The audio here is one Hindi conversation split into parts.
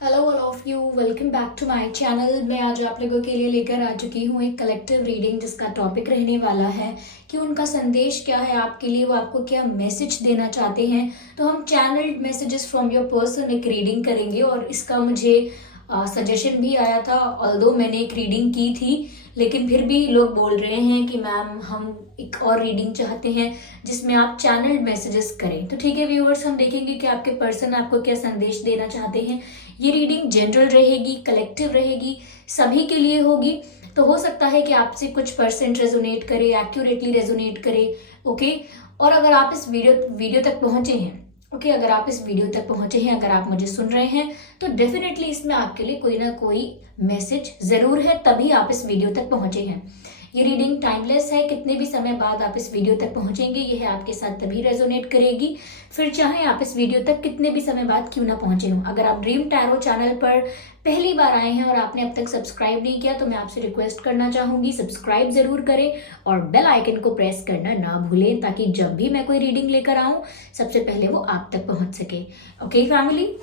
Hello all of you, welcome back to my channel. मैं आज आप लोगों के लिए लेकर आ चुकी हूँ एक कलेक्टिव रीडिंग जिसका टॉपिक रहने वाला है कि उनका संदेश क्या है आपके लिए, वो आपको क्या मैसेज देना चाहते हैं। तो हम channelled messages from your person एक रीडिंग करेंगे और इसका मुझे सजेशन भी आया था। ऑल्दो मैंने एक रीडिंग की थी, लेकिन फिर भी लोग बोल रहे हैं कि मैम हम एक और रीडिंग चाहते हैं जिसमें आप चैनल्ड मैसेजेस करें। तो ठीक है व्यूअर्स, हम देखेंगे कि आपके पर्सन आपको क्या संदेश देना चाहते हैं। ये रीडिंग जनरल रहेगी, कलेक्टिव रहेगी, सभी के लिए होगी। तो हो सकता है कि आपसे कुछ परसेंट रेजोनेट करे, एक्यूरेटली रेजोनेट करे। ओके, और अगर आप इस वीडियो तक पहुंचे हैं, ओके, अगर आप इस वीडियो तक पहुंचे हैं, अगर आप मुझे सुन रहे हैं, तो डेफिनेटली इसमें आपके लिए कोई ना कोई मैसेज जरूर है, तभी आप इस वीडियो तक पहुंचे हैं। ये रीडिंग टाइमलेस है, कितने भी समय बाद आप इस वीडियो तक पहुंचेंगे यह आपके साथ तभी रेजोनेट करेगी, फिर चाहे आप इस वीडियो तक कितने भी समय बाद क्यों ना पहुंचे हों। अगर आप ड्रीम टैरो चैनल पर पहली बार आए हैं और आपने अब तक सब्सक्राइब नहीं किया तो मैं आपसे रिक्वेस्ट करना चाहूंगी, सब्सक्राइब जरूर करें और बेल आइकन को प्रेस करना ना भूलें, ताकि जब भी मैं कोई रीडिंग लेकर आऊं सबसे पहले वो आप तक पहुंच सके। ओके फैमिली,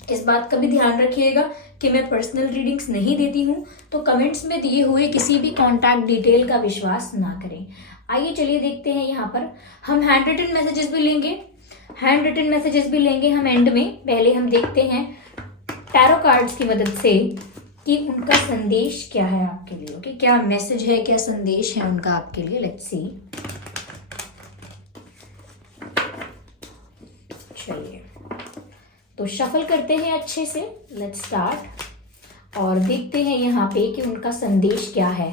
इस बात का भी ध्यान रखिएगा कि मैं पर्सनल रीडिंग्स नहीं देती हूँ, तो कमेंट्स में दिए हुए किसी भी कॉन्टैक्ट डिटेल का विश्वास ना करें। आइए चलिए देखते हैं। यहाँ पर हम हैंड रिटन मैसेजेस भी लेंगे, हम एंड में। पहले हम देखते हैं टैरो कार्ड्स की मदद से कि उनका संदेश क्या है आपके लिए। ओके, क्या मैसेज है, क्या संदेश है उनका आपके लिए। Let's see. चलिए तो शफल करते हैं अच्छे से। लेट्स स्टार्ट और देखते हैं यहाँ पे कि उनका संदेश क्या है।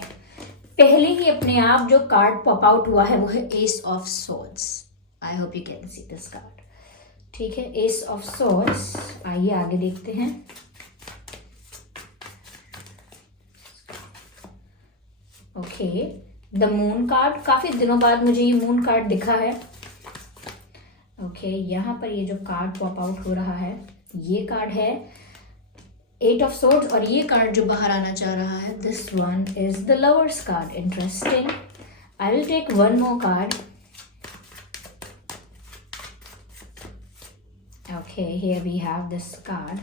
पहले ही अपने आप जो कार्ड पॉप आउट हुआ है वो है S of swords. I hope you can see this card. ठीक है, एस ऑफ सोर्ड्स। आइए आगे देखते हैं। Okay, the moon card. काफी दिनों बाद मुझे ये मून कार्ड दिखा है। ओके, यहाँ पर ये जो कार्ड पॉप आउट हो रहा है ये कार्ड है एट ऑफ सोर्ड्स, और ये कार्ड जो बाहर आना चाह रहा है this one is the lovers card. Interesting. I will take one more card. Okay, here we have this card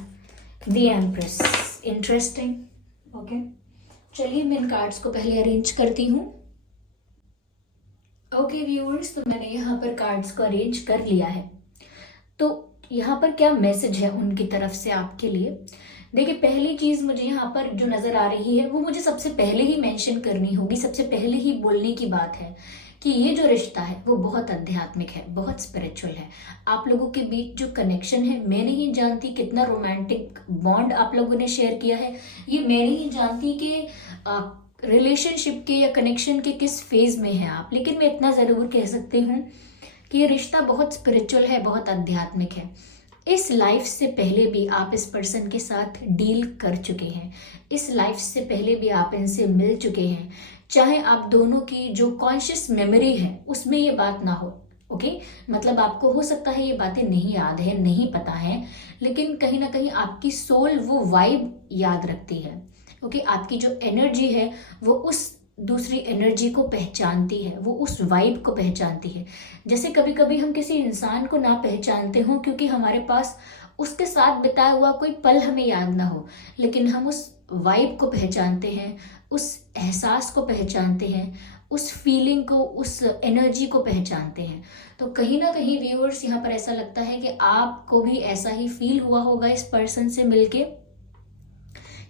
the empress. Interesting. Okay, चलिए मैं इन कार्ड्स को पहले अरेंज करती हूँ। ओके व्यूअर्स, तो मैंने यहाँ पर कार्ड्स को अरेंज कर लिया है। तो यहाँ पर क्या मैसेज है उनकी तरफ से आपके लिए। देखिए, पहली चीज मुझे यहाँ पर जो नजर आ रही है वो मुझे सबसे पहले ही मेंशन करनी होगी, सबसे पहले ही बोलने की बात है कि ये जो रिश्ता है वो बहुत आध्यात्मिक है, बहुत स्पिरिचुअल है। आप लोगों के बीच जो कनेक्शन है, मैं नहीं जानती कितना रोमांटिक बॉन्ड आप लोगों ने शेयर किया है, ये मैं नहीं जानती कि रिलेशनशिप के या कनेक्शन के किस फेज में है आप, लेकिन मैं इतना जरूर कह सकती हूँ कि ये रिश्ता बहुत स्पिरिचुअल है, बहुत आध्यात्मिक है। इस लाइफ से पहले भी आप इस पर्सन के साथ डील कर चुके हैं, इस लाइफ से पहले भी आप इनसे मिल चुके हैं, चाहे आप दोनों की जो कॉन्शियस मेमोरी है उसमें ये बात ना हो। ओके, मतलब आपको हो सकता है ये बातें नहीं याद है, नहीं पता है, लेकिन कहीं ना कहीं आपकी सोल वो वाइब याद रखती है। ओके, आपकी जो एनर्जी है वो उस दूसरी एनर्जी को पहचानती है, वो उस वाइब को पहचानती है। जैसे कभी कभी हम किसी इंसान को ना पहचानते हो क्योंकि हमारे पास उसके साथ बिताया हुआ कोई पल हमें याद ना हो, लेकिन हम उस वाइब को पहचानते हैं, उस एहसास को पहचानते हैं, उस फीलिंग को, उस एनर्जी को पहचानते हैं। तो कहीं ना कहीं व्यूअर्स, यहाँ पर ऐसा लगता है कि आपको भी ऐसा ही फील हुआ होगा इस पर्सन से मिलके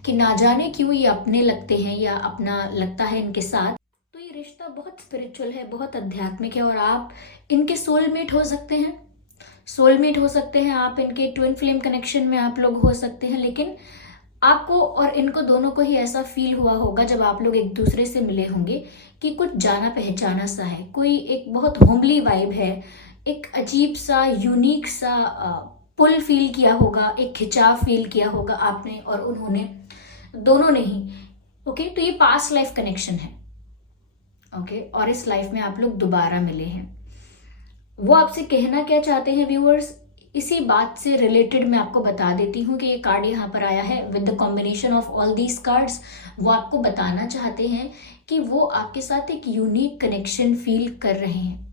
कि ना जाने क्यों ये अपने लगते हैं या अपना लगता है इनके साथ। तो ये रिश्ता बहुत स्पिरिचुअल है, बहुत आध्यात्मिक है, और आप इनके सोलमेट हो सकते हैं, सोलमेट हो सकते हैं आप, इनके ट्विन फ्लेम कनेक्शन में आप लोग हो सकते हैं। लेकिन आपको और इनको दोनों को ही ऐसा फील हुआ होगा जब आप लोग एक दूसरे से मिले होंगे कि कुछ जाना पहचाना सा है, कोई एक बहुत होमली वाइब है, एक अजीब सा यूनिक सा पुल फील किया होगा, एक खिंचाव फील किया होगा आपने और उन्होंने, दोनों ने ही। ओके, तो ये पास्ट लाइफ कनेक्शन है। ओके, और इस लाइफ में आप लोग दोबारा मिले हैं। वो आपसे कहना क्या चाहते हैं व्यूअर्स, इसी बात से रिलेटेड मैं आपको बता देती हूँ कि ये कार्ड यहाँ पर आया है with the combination of all these cards. वो आपको बताना चाहते हैं कि वो आपके साथ एक यूनिक कनेक्शन फील कर रहे हैं,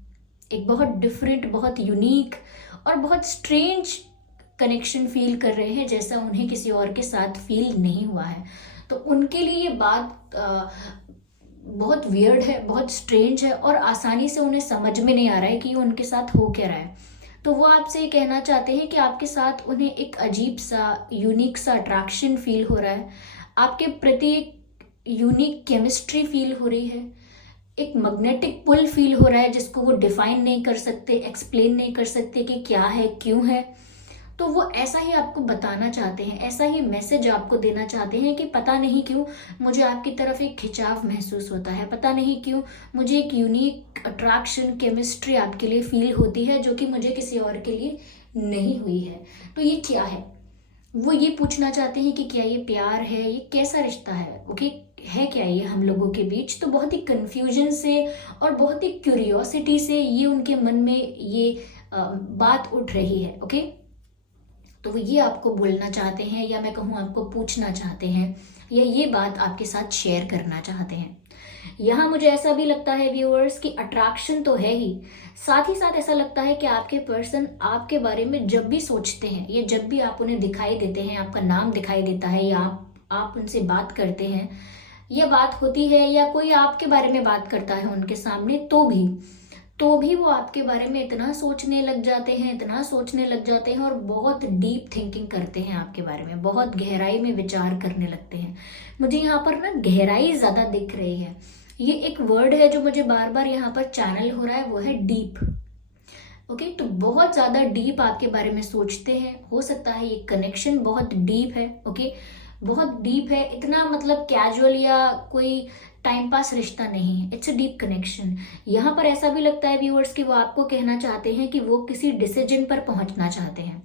एक बहुत डिफरेंट, बहुत यूनिक और बहुत स्ट्रेंज कनेक्शन फील कर रहे हैं जैसा उन्हें किसी और के साथ फील नहीं हुआ है। तो उनके लिए ये बात बहुत वियर्ड है, बहुत स्ट्रेंज है और आसानी से उन्हें समझ में नहीं आ रहा है कि ये उनके साथ हो क्या रहा है। तो वो आपसे ये कहना चाहते हैं कि आपके साथ उन्हें एक अजीब सा, यूनिक सा अट्रैक्शन फील हो रहा है, आपके प्रति एक यूनिक केमिस्ट्री फील हो रही है, एक मैग्नेटिक पुल फील हो रहा है जिसको वो डिफाइन नहीं कर सकते, एक्सप्लेन नहीं कर सकते कि क्या है, क्यों है। तो वो ऐसा ही आपको बताना चाहते हैं, ऐसा ही मैसेज आपको देना चाहते हैं कि पता नहीं क्यों मुझे आपकी तरफ एक खिंचाव महसूस होता है, पता नहीं क्यों मुझे एक यूनिक अट्रैक्शन, केमिस्ट्री आपके लिए फील होती है जो कि मुझे किसी और के लिए नहीं हुई है। तो ये क्या है, वो ये पूछना चाहते हैं कि क्या ये प्यार है, ये कैसा रिश्ता है, ओके, है क्या ये हम लोगों के बीच। तो बहुत ही कंफ्यूजन से और बहुत ही क्यूरियोसिटी से ये उनके मन में ये बात उठ रही है, ओके। तो वो ये आपको बोलना चाहते हैं, या मैं कहूँ आपको पूछना चाहते हैं, या ये बात आपके साथ शेयर करना चाहते हैं। यहाँ मुझे ऐसा भी लगता है व्यूअर्स कि अट्रैक्शन तो है ही, साथ ही साथ ऐसा लगता है कि आपके पर्सन आपके बारे में जब भी सोचते हैं, या जब भी आप उन्हें दिखाई देते हैं, आपका नाम दिखाई देता है, या आप उनसे बात करते हैं, यह बात होती है, या कोई आपके बारे में बात करता है उनके सामने, तो भी वो आपके बारे में इतना सोचने लग जाते हैं, इतना सोचने लग जाते हैं और बहुत डीप थिंकिंग करते हैं आपके बारे में, बहुत गहराई में विचार करने लगते हैं। मुझे यहाँ पर ना गहराई ज्यादा दिख रही है। ये एक वर्ड है जो मुझे बार बार यहाँ पर चैनल हो रहा है, वो है डीप, ओके। तो बहुत ज्यादा डीप आपके बारे में सोचते हैं, हो सकता है ये कनेक्शन बहुत डीप है, ओके, बहुत डीप है, इतना मतलब कैजुअल या कोई टाइम पास रिश्ता नहीं है, इट्स अ डीप कनेक्शन। यहाँ पर ऐसा भी लगता है व्यूअर्स कि वो आपको कहना चाहते हैं कि वो किसी डिसीजन पर पहुंचना चाहते हैं।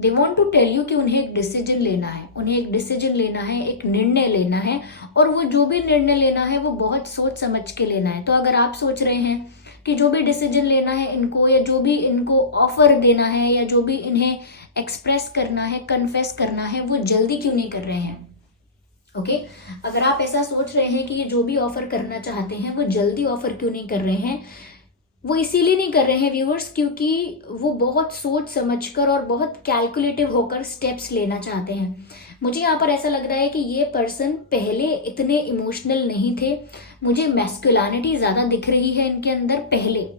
They want to tell you कि उन्हें एक डिसीजन लेना है, उन्हें एक डिसीजन लेना है, एक निर्णय लेना है, और वो जो भी निर्णय लेना है वो बहुत सोच समझ के लेना है। तो अगर आप सोच रहे हैं कि जो भी डिसीजन लेना है इनको, या जो भी इनको ऑफर देना है, या जो भी इन्हें एक्सप्रेस करना है, कन्फेस करना है, वो जल्दी क्यों नहीं कर रहे हैं, ओके। अगर आप ऐसा सोच रहे हैं कि ये जो भी ऑफर करना चाहते हैं वो जल्दी ऑफर क्यों नहीं कर रहे हैं, वो इसीलिए नहीं कर रहे हैं व्यूअर्स क्योंकि वो बहुत सोच समझकर और बहुत कैलकुलेटिव होकर स्टेप्स लेना चाहते हैं। मुझे यहाँ पर ऐसा लग रहा है कि ये पर्सन पहले इतने इमोशनल नहीं थे, मुझे मैस्कुलिनिटी ज्यादा दिख रही है इनके अंदर। पहले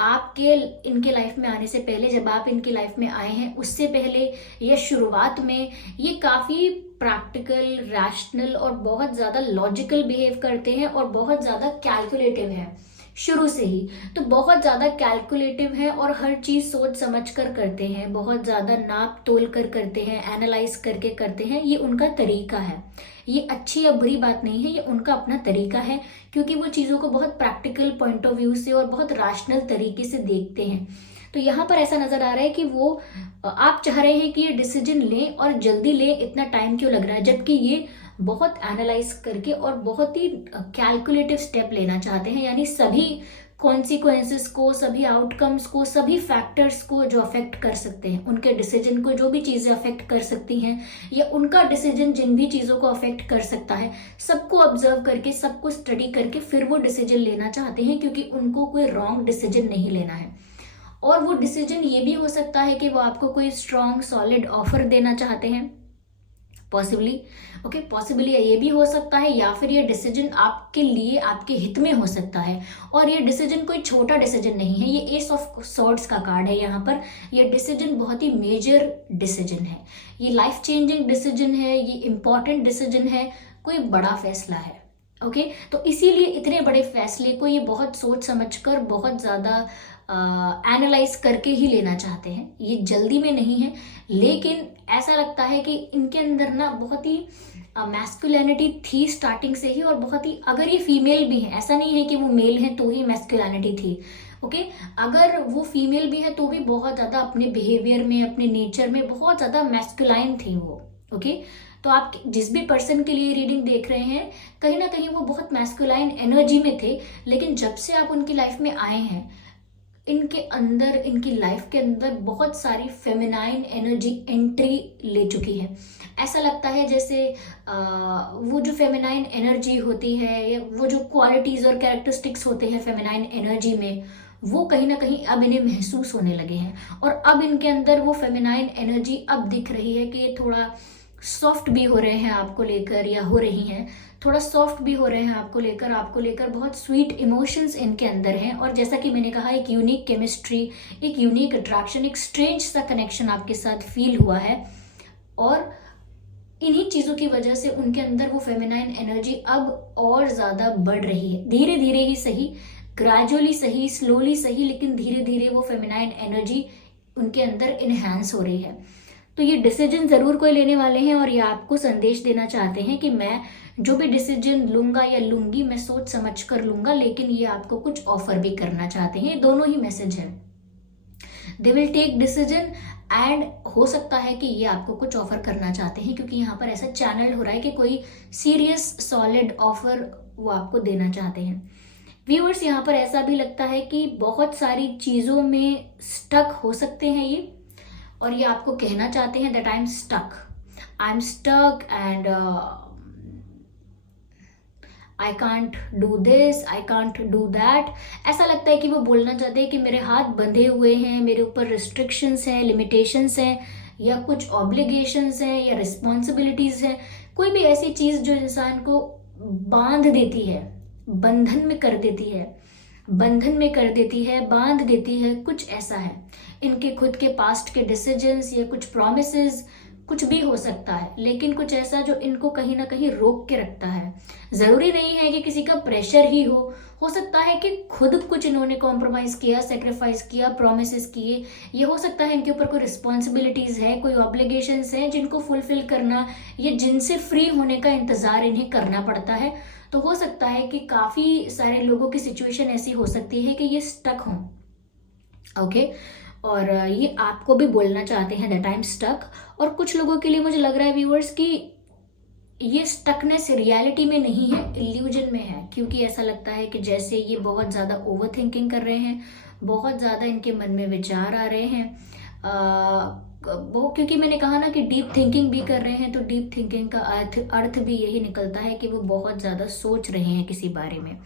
आपके इनके लाइफ में आने से पहले, जब आप इनकी लाइफ में आए हैं उससे पहले, या शुरुआत में, ये काफी प्रैक्टिकल, रैशनल और बहुत ज्यादा लॉजिकल बिहेव करते हैं और बहुत ज्यादा कैलकुलेटिव है शुरू से ही। तो बहुत ज्यादा कैलकुलेटिव है और हर चीज सोच समझ कर करते हैं, बहुत ज्यादा नाप तोल कर करते हैं, एनालाइज करके करते हैं। ये उनका तरीका है, ये अच्छी या बुरी बात नहीं है, ये उनका अपना तरीका है, क्योंकि वो चीजों को बहुत प्रैक्टिकल पॉइंट ऑफ व्यू से और बहुत रैशनल तरीके से देखते हैं। तो यहाँ पर ऐसा नजर आ रहा है कि वो आप चाह रहे हैं कि ये डिसीजन लें और जल्दी लें, इतना टाइम क्यों लग रहा है, जबकि ये बहुत एनालाइज करके और बहुत ही कैलकुलेटिव स्टेप लेना चाहते हैं। यानी सभी कॉन्सिक्वेंसेस को, सभी आउटकम्स को, सभी फैक्टर्स को जो अफेक्ट कर सकते हैं उनके डिसीजन को, जो भी चीजें अफेक्ट कर सकती हैं, या उनका डिसीजन जिन भी चीजों को अफेक्ट कर सकता है, सबको ऑब्जर्व करके, सबको स्टडी करके फिर वो डिसीजन लेना चाहते हैं, क्योंकि उनको कोई रॉन्ग डिसीजन नहीं लेना है। और वो डिसीजन ये भी हो सकता है कि वो आपको कोई स्ट्रॉन्ग सॉलिड ऑफर देना चाहते हैं, पॉसिबली, ओके, पॉसिबली ये भी हो सकता है, या फिर ये डिसीजन आपके लिए, आपके हित में हो सकता है। और ये डिसीजन कोई छोटा डिसीजन नहीं है, ये एस ऑफ सॉर्ड्स का कार्ड है यहाँ पर। ये डिसीजन बहुत ही मेजर डिसीजन है, ये लाइफ चेंजिंग डिसीजन है, ये इंपॉर्टेंट डिसीजन है, कोई बड़ा फैसला है, ओके। तो इसीलिए इतने बड़े फैसले को ये बहुत सोच समझकर, बहुत ज्यादा एनालाइज करके ही लेना चाहते हैं, ये जल्दी में नहीं है। लेकिन ऐसा लगता है कि इनके अंदर ना बहुत ही मैस्कुलिनिटी थी स्टार्टिंग से ही, और बहुत ही, अगर ये फीमेल भी है, ऐसा नहीं है कि वो मेल है तो ही मैस्कुलिनिटी थी, ओके। अगर वो फीमेल भी है तो भी बहुत ज्यादा अपने बिहेवियर में, अपने नेचर में बहुत ज्यादा मैस्कुलाइन थी वो, ओके। तो आप जिस भी पर्सन के लिए रीडिंग देख रहे हैं, कहीं ना कहीं वो बहुत मैस्कुलाइन एनर्जी में थे, लेकिन जब से आप उनकी लाइफ में आए हैं, इनके अंदर, इनकी लाइफ के अंदर बहुत सारी फेमिनाइन एनर्जी एंट्री ले चुकी है। ऐसा लगता है जैसे वो जो फेमिनाइन एनर्जी होती है, या वो जो क्वालिटीज और कैरेक्टरिस्टिक्स होते हैं फेमिनाइन एनर्जी में, वो कहीं ना कहीं अब इन्हें महसूस होने लगे हैं। और अब इनके अंदर वो फेमिनाइन एनर्जी अब दिख रही है कि ये थोड़ा सॉफ्ट भी हो रहे हैं आपको लेकर, या हो रही हैं, थोड़ा सॉफ्ट भी हो रहे हैं आपको लेकर बहुत स्वीट इमोशंस इनके अंदर हैं। और जैसा कि मैंने कहा, एक यूनिक केमिस्ट्री, एक यूनिक अट्रैक्शन, एक स्ट्रेंज सा कनेक्शन आपके साथ फील हुआ है। और इन्हीं चीज़ों की वजह से उनके अंदर वो फेमिनाइन एनर्जी अब और ज़्यादा बढ़ रही है। धीरे धीरे ही सही, ग्रेजुअली सही, स्लोली सही, लेकिन धीरे धीरे वो फेमिनाइन एनर्जी उनके अंदर इनहेंस हो रही है। तो ये डिसीजन ज़रूर कोई लेने वाले हैं, और ये आपको संदेश देना चाहते हैं कि मैं जो भी डिसीजन लूंगा या लूंगी, मैं सोच समझ कर लूंगा, लेकिन ये आपको कुछ ऑफर भी करना चाहते हैं। ये दोनों ही मैसेज है। They will take decision, and हो सकता है कि ये आपको कुछ ऑफर करना चाहते हैं, क्योंकि यहाँ पर ऐसा चैनल हो रहा है कि कोई सीरियस सॉलिड ऑफर वो आपको देना चाहते हैं। व्यूअर्स, यहाँ पर ऐसा भी लगता है कि बहुत सारी चीज़ों में स्टक हो सकते हैं ये, और ये आपको कहना चाहते हैं that I am stuck and I can't do this, I can't do that. ऐसा लगता है कि वो बोलना चाहते हैं कि मेरे हाथ बंधे हुए हैं, मेरे ऊपर रिस्ट्रिक्शंस हैं, लिमिटेशंस हैं, या कुछ ऑब्लिगेशंस हैं, या रिस्पॉन्सिबिलिटीज हैं। कोई भी ऐसी चीज़ जो इंसान को बांध देती है, बंधन में कर देती है, बांध देती है, कुछ ऐसा है। इनके खुद के पास्ट के डिसीजंस या कुछ प्रॉमिसेस, कुछ भी हो सकता है, लेकिन कुछ ऐसा जो इनको कहीं ना कहीं रोक के रखता है। जरूरी नहीं है कि किसी का प्रेशर ही हो सकता है कि खुद कुछ इन्होंने कॉम्प्रोमाइज किया, सेक्रीफाइस किया, प्रोमिसेस किए। ये हो सकता है इनके ऊपर कोई रिस्पॉन्सिबिलिटीज है, कोई ऑब्लिगेशंस हैं जिनको फुलफिल करना, या जिनसे फ्री होने का इंतजार इन्हें करना पड़ता है। तो हो सकता है कि काफी सारे लोगों की सिचुएशन ऐसी हो सकती है कि ये स्टक हों। ओके, और ये आपको भी बोलना चाहते हैं दैट आई एम स्टक। और कुछ लोगों के लिए मुझे लग रहा है व्यूअर्स कि ये स्टकनेस रियलिटी में नहीं है, इल्यूजन में है, क्योंकि ऐसा लगता है कि जैसे ये बहुत ज़्यादा ओवर थिंकिंग कर रहे हैं, बहुत ज़्यादा इनके मन में विचार आ रहे हैं। वो क्योंकि मैंने कहा ना कि डीप थिंकिंग भी कर रहे हैं, तो डीप थिंकिंग का अर्थ भी यही निकलता है कि वो बहुत ज़्यादा सोच रहे हैं किसी बारे में,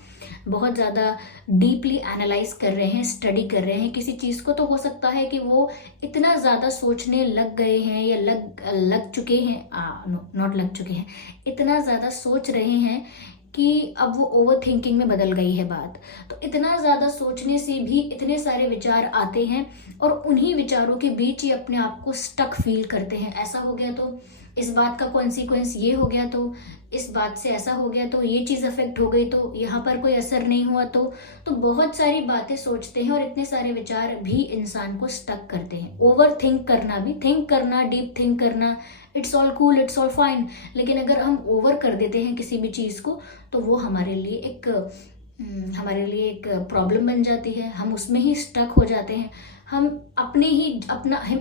बहुत ज़्यादा डीपली एनालाइज कर रहे हैं, स्टडी कर रहे हैं किसी चीज़ को। तो हो सकता है कि वो इतना ज़्यादा सोचने लग गए हैं, या लग चुके हैं, नॉट लग चुके हैं, इतना ज़्यादा सोच रहे हैं कि अब वो ओवर थिंकिंग में बदल गई है बात। तो इतना ज़्यादा सोचने से भी इतने सारे विचार आते हैं, और उन्हीं विचारों के बीच ही अपने आप को स्टक फील करते हैं। ऐसा हो गया तो इस बात का कॉन्सिक्वेंस ये हो गया, तो इस बात से ऐसा हो गया, तो ये चीज़ अफेक्ट हो गई, तो यहाँ पर कोई असर नहीं हुआ, तो बहुत सारी बातें सोचते हैं, और इतने सारे विचार भी इंसान को स्टक करते हैं। ओवर थिंक करना भी, थिंक करना, डीप थिंक करना, it's all cool, it's all fine, लेकिन अगर हम ओवर कर देते हैं किसी भी चीज़ को, तो वो हमारे लिए एक प्रॉब्लम बन जाती है। हम उसमें ही स्टक हो जाते हैं। हम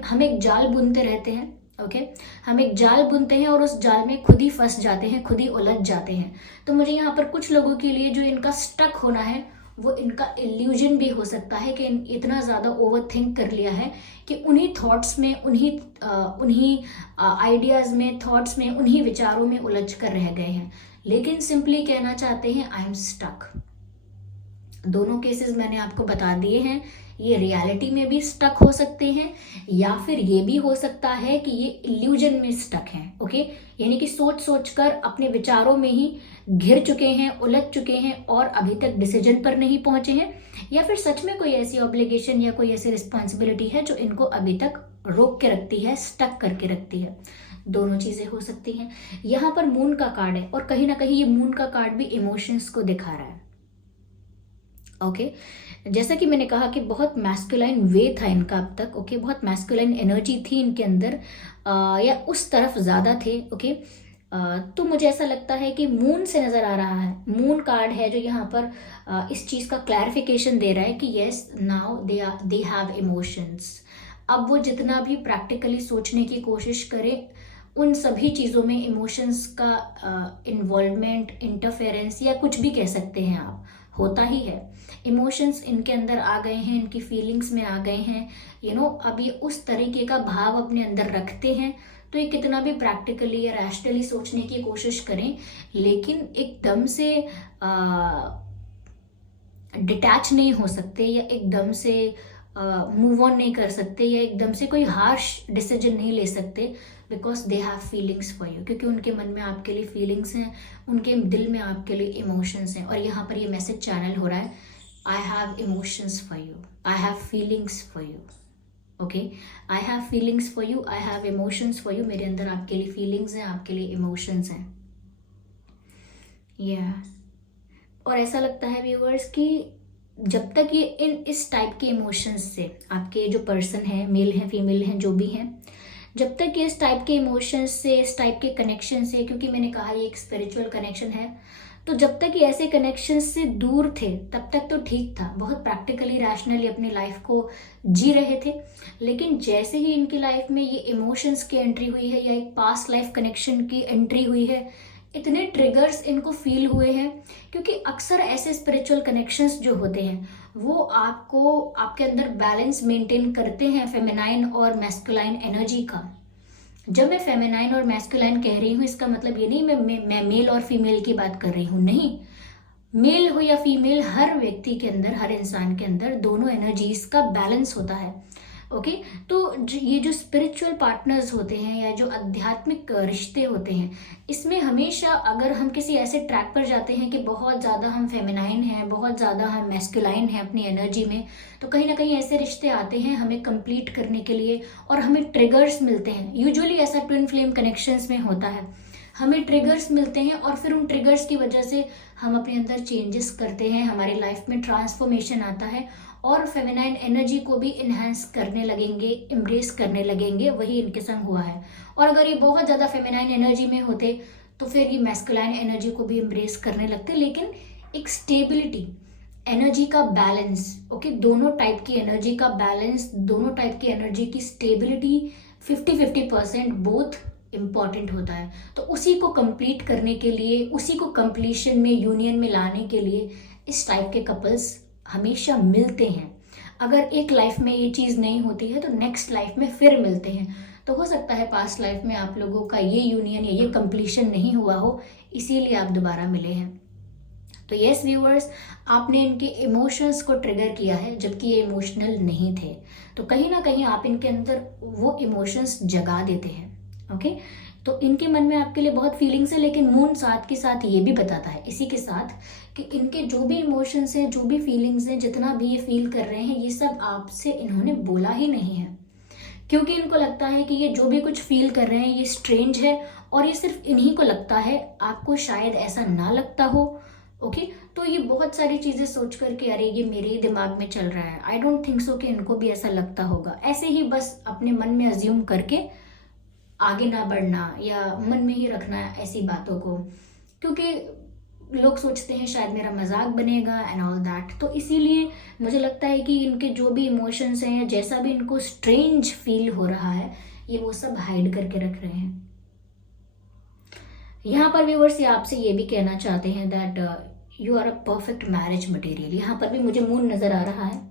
हम एक जाल बुनते रहते हैं। ओके, हम एक जाल बुनते हैं और उस जाल में खुद ही फंस जाते हैं, खुद ही उलझ जाते हैं। तो मुझे यहाँ पर कुछ लोगों के लिए जो इनका स्टक होना है, वो इनका इल्यूजन भी हो सकता है कि इतना ज़्यादा ओवर थिंक कर लिया है कि उन्हीं थॉट्स में, उन्हीं आइडियाज़ में, थॉट्स में, उन्हीं विचारों में उलझ कर रह गए हैं, लेकिन सिंपली कहना चाहते हैं आई एम स्टक। दोनों केसेस मैंने आपको बता दिए हैं। ये रियलिटी में भी स्टक हो सकते हैं, या फिर ये भी हो सकता है कि ये इल्यूजन में स्टक हैं। ओके, यानी कि सोच सोच कर अपने विचारों में ही घिर चुके हैं, उलझ चुके हैं, और अभी तक डिसीजन पर नहीं पहुंचे हैं, या फिर सच में कोई ऐसी ऑब्लिगेशन या कोई ऐसी रिस्पॉन्सिबिलिटी है जो इनको अभी तक रोक के रखती है, स्टक करके रखती है। दोनों चीजें हो सकती हैं। यहाँ पर मून का कार्ड है, और कहीं ना कहीं ये मून का कार्ड भी इमोशंस को दिखा रहा है। ओके, जैसा कि मैंने कहा कि बहुत मैस्कुलाइन वे था इनका अब तक। ओके, बहुत मैस्कुलाइन एनर्जी थी इनके अंदर, या उस तरफ ज़्यादा थे। ओके, तो मुझे ऐसा लगता है कि मून से नज़र आ रहा है, मून कार्ड है जो यहाँ पर इस चीज़ का क्लैरिफिकेशन दे रहा है कि yes, now they have emotions. अब वो जितना भी प्रैक्टिकली सोचने की कोशिश करें, उन सभी चीज़ों में इमोशंस का इन्वॉल्वमेंट, इंटरफेरेंस, या कुछ भी कह सकते हैं आप, होता ही है। इमोशंस इनके अंदर आ गए हैं, इनकी फीलिंग्स में आ गए हैं। अब ये उस तरीके का भाव अपने अंदर रखते हैं, तो ये कितना भी प्रैक्टिकली या रैशनली सोचने की कोशिश करें, लेकिन एकदम से डिटैच नहीं हो सकते या एकदम से मूव ऑन नहीं कर सकते या एकदम से कोई हार्श डिसीजन नहीं ले सकते, because they have feelings for you, क्योंकि उनके मन में आपके लिए फीलिंग्स हैं, उनके दिल में आपके लिए इमोशंस हैं। और यहाँ पर ये मैसेज चैनल हो रहा है, I have emotions for you, I have feelings for you. Okay, I have feelings for you, I have emotions for you. मेरे अंदर आपके लिए फीलिंग्स हैं, आपके लिए इमोशंस हैं। और ऐसा लगता है व्यूअर्स कि जब तक ये इस टाइप के इमोशंस से आपके जो पर्सन है, मेल है फीमेल हैं जो भी हैं, जब तक ये इस टाइप के इमोशंस से, इस टाइप के कनेक्शन से, क्योंकि मैंने कहा ये एक स्पिरिचुअल कनेक्शन है, तो जब तक ये ऐसे कनेक्शन से दूर थे तब तक तो ठीक था, बहुत प्रैक्टिकली रैशनली अपनी लाइफ को जी रहे थे। लेकिन जैसे ही इनकी लाइफ में ये इमोशंस की एंट्री हुई है या एक पास्ट लाइफ कनेक्शन की एंट्री हुई है, इतने ट्रिगर्स इनको फील हुए हैं, क्योंकि अक्सर ऐसे स्पिरिचुअल कनेक्शंस जो होते हैं वो आपको, आपके अंदर बैलेंस मेंटेन करते हैं फेमिनाइन और मैस्कुलाइन एनर्जी का। जब मैं फेमिनाइन और मैस्कुलाइन कह रही हूँ, इसका मतलब ये नहीं मैं मेल और फीमेल की बात कर रही हूँ, नहीं। मेल हो या फीमेल, हर व्यक्ति के अंदर, हर इंसान के अंदर दोनों एनर्जीज का बैलेंस होता है। ओके, तो ये जो स्पिरिचुअल पार्टनर्स होते हैं या जो आध्यात्मिक रिश्ते होते हैं, इसमें हमेशा अगर हम किसी ऐसे ट्रैक पर जाते हैं कि बहुत ज़्यादा हम फेमिनाइन हैं, बहुत ज़्यादा हम मैस्कुलाइन हैं अपनी एनर्जी में, तो कहीं ना कहीं ऐसे रिश्ते आते हैं हमें कंप्लीट करने के लिए और हमें ट्रिगर्स मिलते हैं। यूजुअली ऐसा ट्विन फ्लेम कनेक्शंस में होता है, हमें ट्रिगर्स मिलते हैं और फिर उन ट्रिगर्स की वजह से हम अपने अंदर चेंजेस करते हैं, हमारी लाइफ में ट्रांसफॉर्मेशन आता है और फेमिनाइन एनर्जी को भी इन्हांस करने लगेंगे, एम्ब्रेस करने लगेंगे। वही इनके संग हुआ है। और अगर ये बहुत ज़्यादा फेमिनाइन एनर्जी में होते तो फिर ये मैस्कुलाइन एनर्जी को भी एम्ब्रेस करने लगते। लेकिन एक स्टेबिलिटी, एनर्जी का बैलेंस, ओके, दोनों टाइप की एनर्जी का बैलेंस, दोनों टाइप की एनर्जी की स्टेबिलिटी 50-50% बोथ इम्पॉर्टेंट होता है। तो उसी को कंप्लीट करने के लिए, उसी को कंप्लीशन में, यूनियन में लाने के लिए इस टाइप के कपल्स हमेशा मिलते हैं। अगर एक लाइफ में ये चीज़ नहीं होती है तो नेक्स्ट लाइफ में फिर मिलते हैं। तो हो सकता है पास्ट लाइफ में आप लोगों का ये यूनियन या ये कंप्लीशन नहीं हुआ हो, इसीलिए आप दोबारा मिले हैं। तो यस व्यूअर्स, आपने इनके इमोशंस को ट्रिगर किया है जबकि ये इमोशनल नहीं थे, तो कहीं ना कहीं आप इनके अंदर वो इमोशंस जगा देते हैं। ओके, तो इनके मन में आपके लिए बहुत फीलिंग्स है, लेकिन मून साथ के साथ ये भी बताता है इसी के साथ कि इनके जो भी इमोशंस हैं, जो भी फीलिंग्स हैं, जितना भी ये फील कर रहे हैं, ये सब आपसे इन्होंने बोला ही नहीं है, क्योंकि इनको लगता है कि ये जो भी कुछ फील कर रहे हैं ये स्ट्रेंज है और ये सिर्फ इन्हीं को लगता है, आपको शायद ऐसा ना लगता हो। ओके, तो ये बहुत सारी चीज़ें सोच करके अरे ये मेरे ही दिमाग में चल रहा है, आई डोंट थिंक सो कि इनको भी ऐसा लगता होगा, ऐसे ही बस अपने मन में अज्यूम करके आगे ना बढ़ना या मन में ही रखना ऐसी बातों को, क्योंकि लोग सोचते हैं शायद मेरा मजाक बनेगा एंड ऑल दैट। तो इसीलिए मुझे लगता है कि इनके जो भी इमोशंस हैं या जैसा भी इनको स्ट्रेंज फील हो रहा है, ये वो सब हाइड करके रख रहे हैं। यहाँ पर व्यूअर्स ये आपसे ये भी कहना चाहते हैं that you are a perfect marriage material. यहाँ पर भी मुझे मून नजर आ रहा है,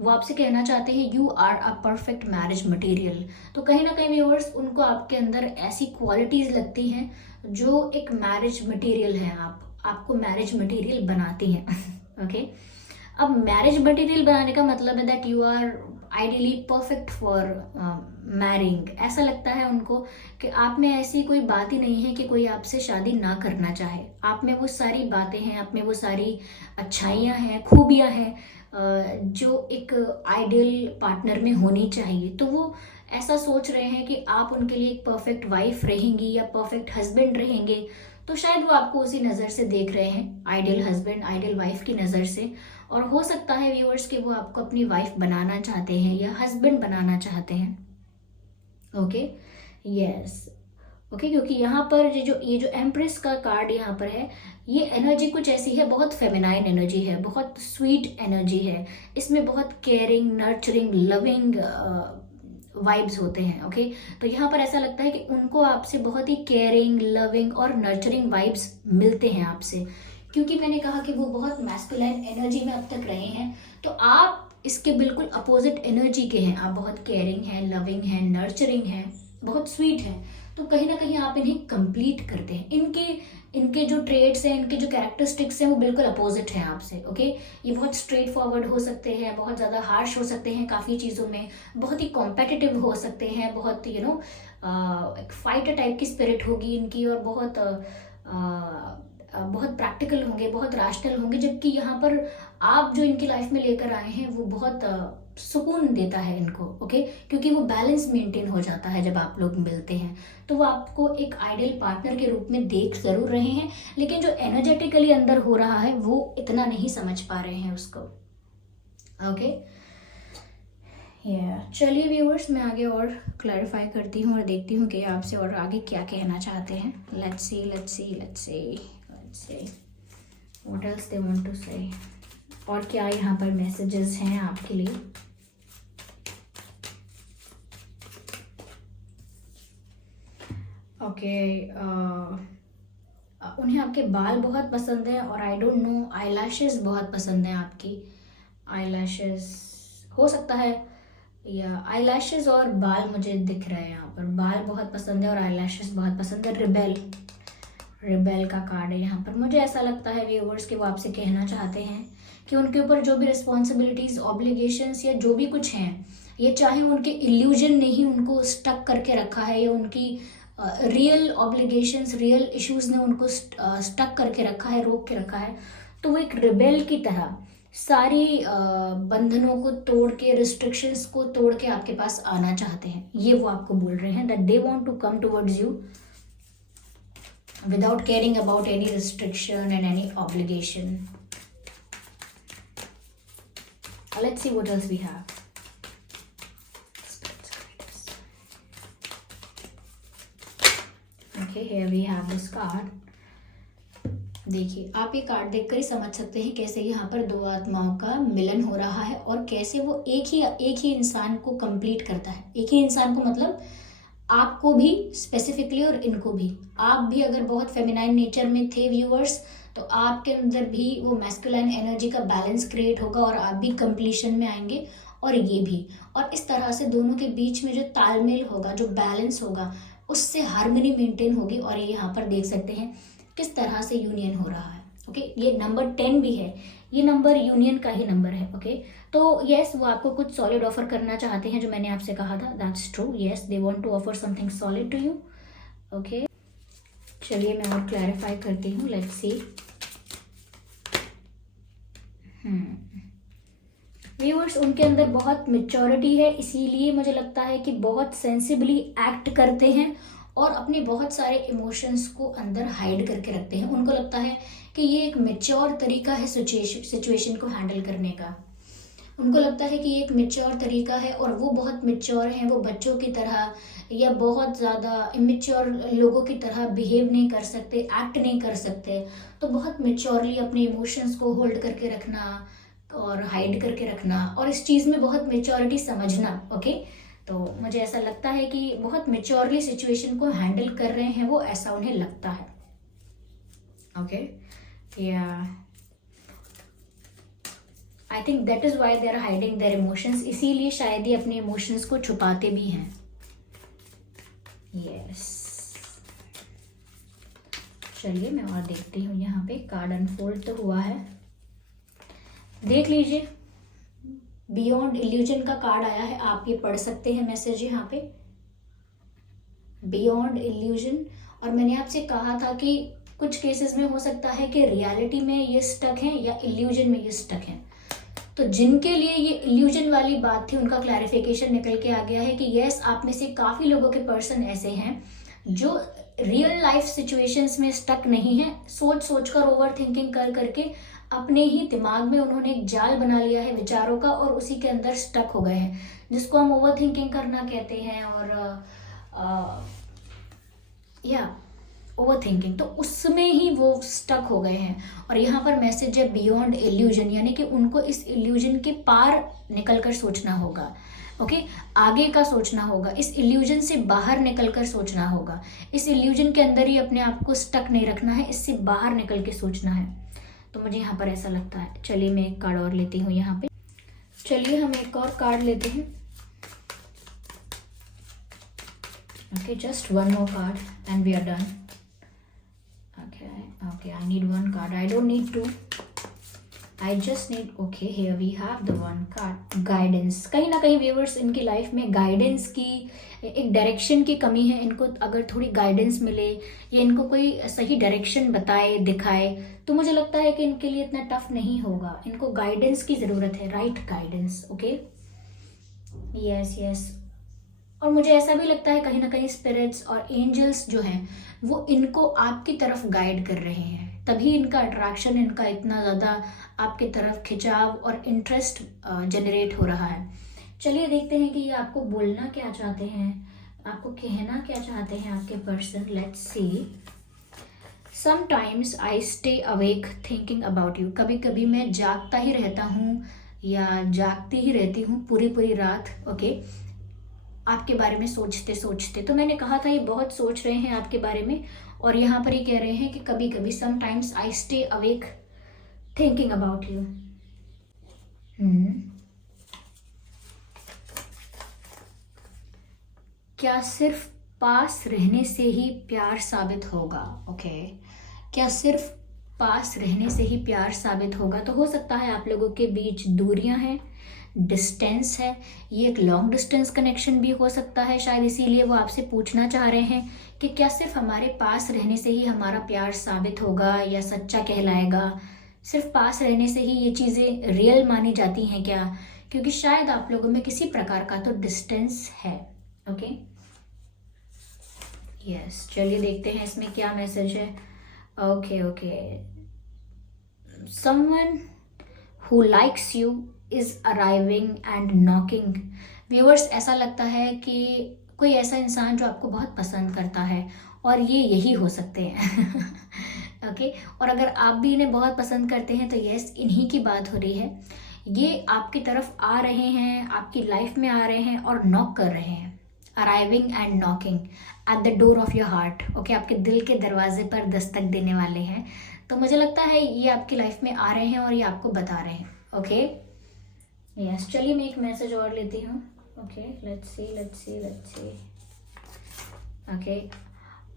वो आपसे कहना चाहते हैं you are a perfect marriage material. तो कहीं ना कहीं व्यूअर्स उनको आपके अंदर ऐसी क्वालिटीज लगती हैं जो एक मैरिज मटेरियल है, आपको मैरिज मटेरियल बनाती हैं। ओके, अब मैरिज मटेरियल बनाने का मतलब है that you are ideally perfect for marrying. ऐसा लगता है उनको कि आप में ऐसी कोई बात ही नहीं है कि कोई आपसे शादी ना करना चाहे। आप में वो सारी बातें हैं, आप में वो सारी अच्छाइयाँ हैं, खूबियाँ हैं जो एक आइडियल पार्टनर में होनी चाहिए। तो वो ऐसा सोच रहे हैं कि आप उनके लिए एक परफेक्ट वाइफ रहेंगी या परफेक्ट हस्बैंड रहेंगे। तो शायद वो आपको उसी नज़र से देख रहे हैं, आइडियल हस्बैंड, आइडियल वाइफ की नज़र से। और हो सकता है व्यूअर्स कि वो आपको अपनी वाइफ बनाना चाहते हैं या हस्बैंड बनाना चाहते हैं। ओके, यस, ओके, क्योंकि यहाँ पर ये जो एम्प्रेस का कार्ड यहाँ पर है, ये एनर्जी कुछ ऐसी है, बहुत फेमिनाइन एनर्जी है, बहुत स्वीट एनर्जी है, इसमें बहुत केयरिंग, नर्चरिंग, लविंग वाइब्स होते हैं। ओके, तो यहाँ पर ऐसा लगता है कि उनको आपसे बहुत ही केयरिंग, लविंग और नर्चरिंग वाइब्स मिलते हैं आपसे, क्योंकि मैंने कहा कि वो बहुत मैस्कुलाइन एनर्जी में अब तक रहे हैं। तो आप इसके बिल्कुल अपोजिट एनर्जी के हैं, आप बहुत केयरिंग हैं, लविंग हैं, नर्चरिंग हैं, बहुत स्वीट हैं। तो कहीं ना कहीं आप इन्हें कंप्लीट करते हैं। इनके इनके जो ट्रेड्स हैं, इनके जो कैरेक्टरिस्टिक्स हैं वो बिल्कुल अपोजिट हैं आपसे। ओके, ये बहुत स्ट्रेट फॉरवर्ड हो सकते हैं, बहुत ज़्यादा हार्श हो सकते हैं काफ़ी चीज़ों में, बहुत ही कॉम्पिटिटिव हो सकते हैं, बहुत एक फाइटर टाइप की स्पिरिट होगी इनकी, और बहुत प्रैक्टिकल होंगे, बहुत रैशनल होंगे। जबकि यहाँ पर आप जो इनकी लाइफ में लेकर आए हैं वो बहुत सुकून देता है इनको। ओके, क्योंकि वो बैलेंस मेंटेन हो जाता है जब आप लोग मिलते हैं। तो वो आपको एक आइडियल पार्टनर के रूप में देख जरूर रहे हैं, लेकिन जो एनर्जेटिकली अंदर हो रहा है वो इतना नहीं समझ पा रहे हैं उसको। ओके, चलिए व्यूअर्स, मैं आगे और क्लैरिफाई करती हूँ और देखती हूँ कि आपसे और आगे क्या कहना चाहते हैं। Let's see what else they want to say, और क्या यहाँ पर मैसेजेस हैं आपके लिए। ओके, उन्हें आपके बाल बहुत पसंद है, और आई डोंट नो, आईलैशेस बहुत पसंद है आपकी। आईलैशेस हो सकता है, या आईलैशेस और बाल मुझे दिख रहे हैं यहाँ पर। बाल बहुत पसंद है और आईलैशेस बहुत पसंद है। रिबेल का कार्ड है यहाँ पर। मुझे ऐसा लगता है व्यूअर्स कि वो आपसे कहना चाहते हैं कि उनके ऊपर जो भी रिस्पॉन्सिबिलिटीज, ऑब्लिगेशंस या जो भी कुछ हैं, ये चाहे उनके इल्यूजन ने ही उनको स्टक करके रखा है, या उनकी रियल ऑब्लिगेशंस, रियल इश्यूज ने उनको स्टक करके रखा है, रोक के रखा है, तो वो एक रिबेल की तरह सारी बंधनों को तोड़ के, रिस्ट्रिक्शंस को तोड़ के आपके पास आना चाहते हैं। ये वो आपको बोल रहे हैं, that they want to come towards you without caring about any restriction and any obligation. Let's see what else we have. Okay, here we have this card. देखिए, आप ये कार्ड देखकर ही समझ सकते हैं कैसे यहाँ पर दो आत्माओं का मिलन हो रहा है, और कैसे वो एक ही इंसान को कंप्लीट करता है। एक ही इंसान को मतलब आपको भी स्पेसिफिकली, और इनको भी। आप भी अगर बहुत फेमिनाइन नेचर में थे व्यूअर्स, तो आपके अंदर भी वो मैस्कुलाइन एनर्जी का बैलेंस क्रिएट होगा, और आप भी कंप्लीशन में आएंगे, और ये भी। और इस तरह से दोनों के बीच में जो तालमेल होगा, जो बैलेंस होगा, उससे हार्मनी मेंटेन होगी। और ये यहाँ पर देख सकते हैं किस तरह से यूनियन हो रहा है। ओके, ये नंबर 10 भी है, ये नंबर यूनियन का ही नंबर है। ओके, तो यस, वो आपको कुछ सॉलिड ऑफर करना चाहते हैं, जो मैंने आपसे कहा था, that's true. Yes, they want to offer something solid to you. Okay, चलिए मैं और क्लैरिफाई करती हूँ। Let's see. व्यूअर्स, उनके अंदर बहुत मेच्योरिटी है, इसीलिए मुझे लगता है कि बहुत सेंसिबली एक्ट करते हैं, और अपने बहुत सारे इमोशंस को अंदर हाइड करके रखते हैं। उनको लगता है कि ये एक मेच्योर तरीका है सिचुएशन को हैंडल करने का। उनको लगता है कि ये एक मेच्योर तरीका है, और वो बहुत मेच्योर हैं। वो बच्चों की तरह या बहुत ज़्यादा इमेच्योर लोगों की तरह बिहेव नहीं कर सकते, एक्ट नहीं कर सकते। तो बहुत मेच्योरली अपने इमोशंस को होल्ड करके रखना और हाइड करके रखना, और इस चीज़ में बहुत मेच्योरिटी समझना। ओके, तो मुझे ऐसा लगता है कि बहुत मेच्योरली सिचुएशन को हैंडल कर रहे हैं वो, ऐसा उन्हें लगता है। ओके, या I think that is why they are hiding their emotions. इसीलिए शायद ये अपने इमोशंस को छुपाते भी हैं। यस, चलिए मैं और देखती हूँ। यहाँ पे कार्ड अनफोल्ड तो हुआ है, देख लीजिए। बियॉन्ड इल्यूजन का कार्ड आया है, आप ये पढ़ सकते हैं मैसेज यहाँ पे, बियॉन्ड इल्यूजन। और मैंने आपसे कहा था कि कुछ केसेस में हो सकता है कि रियलिटी में ये स्टक हैं या इल्यूजन में ये स्टक हैं। तो जिनके लिए ये इल्यूजन वाली बात थी, उनका क्लैरिफिकेशन निकल के आ गया है कि यस, आप में से काफ़ी लोगों के पर्सन ऐसे हैं जो रियल लाइफ सिचुएशंस में स्टक नहीं है। सोच कर, ओवर थिंकिंग कर करके अपने ही दिमाग में उन्होंने एक जाल बना लिया है विचारों का, और उसी के अंदर स्टक हो गए हैं, जिसको हम ओवर थिंकिंग करना कहते हैं। और ओवर थिंकिंग, तो उसमें ही वो स्टक हो गए हैं। और यहाँ पर मैसेज है बियॉन्ड इल्यूजन, यानी कि उनको इस इल्यूजन के पार निकलकर सोचना होगा। ओके, आगे का सोचना होगा, इस इल्यूजन से बाहर निकलकर सोचना होगा। इस इल्यूजन के अंदर ही अपने आप को स्टक नहीं रखना है, इससे बाहर निकल के सोचना है। तो मुझे यहाँ पर ऐसा लगता है। चलिए मैं एक कार्ड और लेती हूँ यहाँ पे। चलिए हम एक और कार्ड लेते हैं। Okay, just one more card and we are done. Okay, I need one card. I don't need two. I just need, okay, here we have the one card. Guidance. कहीं ना कहीं व्यूअर्स इनकी लाइफ में गाइडेंस की, एक डायरेक्शन की कमी है. इनको अगर थोड़ी गाइडेंस मिले या इनको कोई सही डायरेक्शन बताए, दिखाए, तो मुझे लगता है कि इनके लिए इतना टफ नहीं होगा. इनको गाइडेंस की ज़रूरत है, right guidance. Okay, yes yes. और मुझे ऐसा भी लगता है कहीं ना कहीं स्पिरिट्स और एंजल्स जो हैं वो इनको आपकी तरफ गाइड कर रहे हैं. तभी इनका अट्रैक्शन, इनका इतना ज़्यादा आपकी तरफ खिंचाव और इंटरेस्ट जनरेट हो रहा है. चलिए देखते हैं कि ये आपको बोलना क्या चाहते हैं, आपको कहना क्या चाहते हैं आपके person. Let's see. Sometimes I stay awake thinking about you. कभी कभी मैं जागता ही रहता हूँ या जागती ही रहती हूँ पूरी पूरी रात. ओके, आपके बारे में सोचते सोचते. तो मैंने कहा था ये बहुत सोच रहे हैं आपके बारे में. और यहाँ पर ये कह रहे हैं कि कभी कभी sometimes I stay awake thinking about you. क्या सिर्फ पास रहने से ही प्यार साबित होगा? ओके, क्या सिर्फ पास रहने से ही प्यार साबित होगा? तो हो सकता है आप लोगों के बीच दूरियां हैं, डिस्टेंस है. ये एक लॉन्ग डिस्टेंस कनेक्शन भी हो सकता है शायद. इसीलिए वो आपसे पूछना चाह रहे हैं कि क्या सिर्फ हमारे पास रहने से ही हमारा प्यार साबित होगा या सच्चा कहलाएगा? सिर्फ पास रहने से ही ये चीज़ें रियल मानी जाती हैं क्या? क्योंकि शायद आप लोगों में किसी प्रकार का तो डिस्टेंस है. Okay, yes. चलिए देखते हैं इसमें क्या मैसेज है. Okay okay. Someone who likes you is arriving and knocking. Viewers, ऐसा लगता है कि कोई ऐसा इंसान जो आपको बहुत पसंद करता है, और ये यही हो सकते हैं. ओके, और अगर आप भी इन्हें बहुत पसंद करते हैं तो यस, इन्हीं की बात हो रही है. ये आपकी तरफ आ रहे हैं, आपकी लाइफ में आ रहे हैं और नॉक कर रहे हैं. Arriving and knocking at the door of your heart. Okay, आपके दिल के दरवाजे पर दस्तक देने वाले हैं. तो मुझे लगता है ये आपकी लाइफ में आ रहे हैं और ये आपको बता रहे हैं. Okay, yes. चलिए मैं एक मैसेज और लेती हूँ. Okay, let's see. Okay,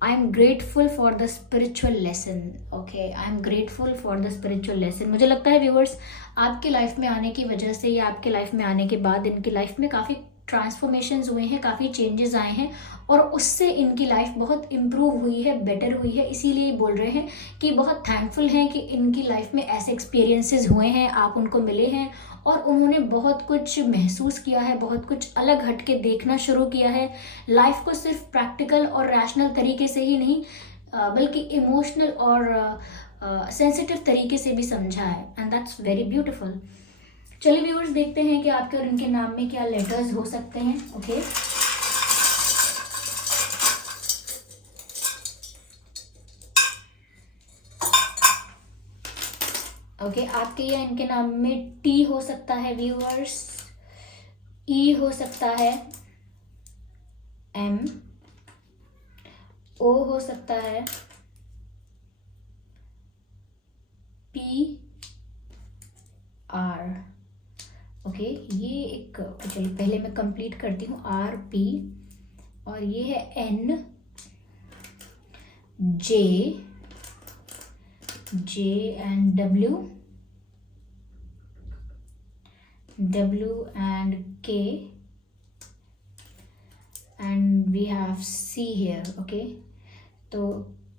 I am grateful for the spiritual lesson. Okay, I am grateful for the spiritual lesson. मुझे लगता है व्यूअर्स, आपकी लाइफ में आने की वजह से या आपके लाइफ में आने के बाद इनकी लाइफ में काफ़ी ट्रांसफॉर्मेशंस हुए हैं, काफ़ी चेंजेस आए हैं और उससे इनकी लाइफ बहुत इम्प्रूव हुई है, बेटर हुई है. इसीलिए बोल रहे हैं कि बहुत थैंकफुल हैं कि इनकी लाइफ में ऐसे एक्सपीरियंसेस हुए हैं, आप उनको मिले हैं और उन्होंने बहुत कुछ महसूस किया है, बहुत कुछ अलग हट के देखना शुरू किया है. लाइफ को सिर्फ प्रैक्टिकल और रैशनल तरीके से ही नहीं बल्कि इमोशनल और सेंसिटिव तरीके से भी समझा है. And that's very beautiful. चलिए व्यूअर्स, देखते हैं कि आपके और इनके नाम में क्या लेटर्स हो सकते हैं. ओके, ओके, आपके या इनके नाम में टी हो सकता है व्यूअर्स, ई हो सकता है, एम, ओ हो सकता है, पी, आर. ओके, ये एक, चलिए पहले मैं कंप्लीट करती हूँ. आर, पी, और ये है N, J and W and K, and we have C here. Okay, तो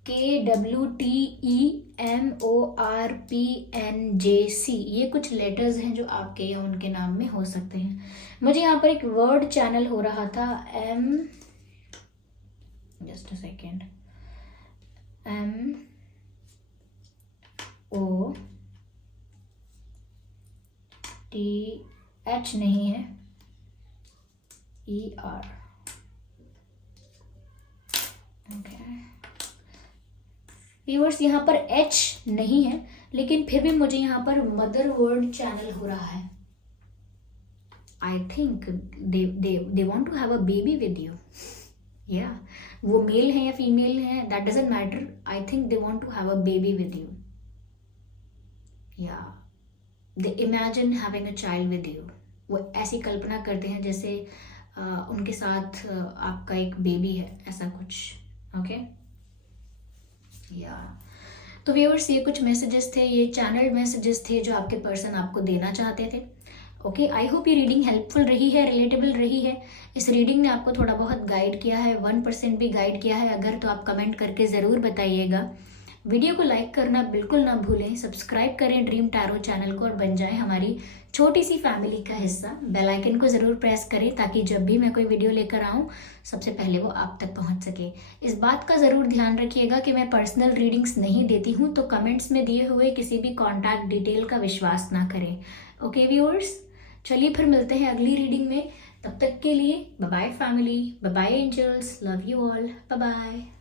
K, W, T, E, M, O, R, P, N, J, C, ये कुछ लेटर्स हैं जो आपके या उनके नाम में हो सकते हैं. मुझे यहाँ पर एक वर्ड चैनल हो रहा था. Um, just a second, um, O, T, H नहीं है, ई, आर. ओके व्यूअर्स, यहाँ पर एच नहीं है लेकिन फिर भी मुझे यहाँ पर मदर वर्ड चैनल हो रहा है. I think they want to have a baby with you. या वो मेल है या फीमेल है, that doesn't matter. I think they want to have a baby with you. या they imagine having a child with you. वो ऐसी कल्पना करते हैं जैसे उनके साथ आपका एक बेबी है, ऐसा कुछ। ओके या तो व्यूअर्स, ये कुछ मैसेजेस थे, ये चैनल मैसेजेस थे जो आपके पर्सन आपको देना चाहते थे। ओके, आई होप ये रीडिंग हेल्पफुल रही है, रिलेटेबल रही है। इस रीडिंग ने आपको थोड़ा बहुत गाइड किया है, 1% भी गाइड किया है अगर, तो आप कमेंट करके ज़रूर बताइएगा। वीडियो को लाइक करना बिल्कुल ना भूलें, सब्सक्राइब करें ड्रीम टैरो चैनल को और बन जाएं हमारी छोटी सी फैमिली का हिस्सा। बेल आइकन को ज़रूर प्रेस करें ताकि जब भी मैं कोई वीडियो लेकर आऊँ सबसे पहले वो आप तक पहुँच सके। इस बात का ज़रूर ध्यान रखिएगा कि मैं पर्सनल रीडिंग्स नहीं देती हूँ, तो कमेंट्स में दिए हुए किसी भी कॉन्टैक्ट डिटेल का विश्वास ना करें। ओके व्यूअर्स, चलिए फिर मिलते हैं अगली रीडिंग में। तब तक के लिए bye bye family, bye bye angels, love you all, bye bye.